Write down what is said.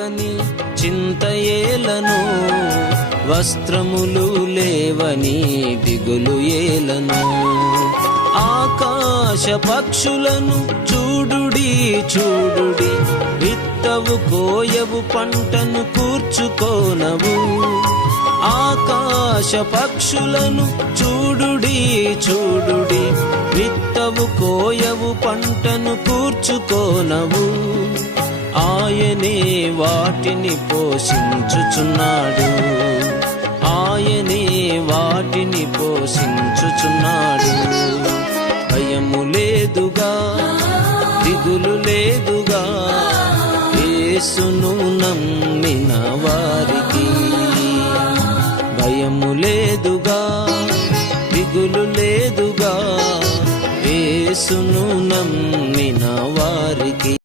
లేదని చింతయేలను, వస్త్రములు లేవని దిగులు ఏలను. ఆకాశ పక్షులను చూడుడి చూడుడి, విత్తవు కోయవు పంటను కూర్చుకోనవు. ఆకాశ పక్షులను చూడుడి చూడుడి, విత్తవు కోయవు పంటను కూర్చుకోనవు. ఆయనే వాటిని పోషించుచున్నాడు, ఆయనే వాటిని పోషించుచున్నాడు. భయము లేదుగా, దిగులు లేదుగా, యేసును నమ్మిన వారికి. భయము లేదుగా, దిగులు లేదుగా, యేసును నమ్మిన వారికి.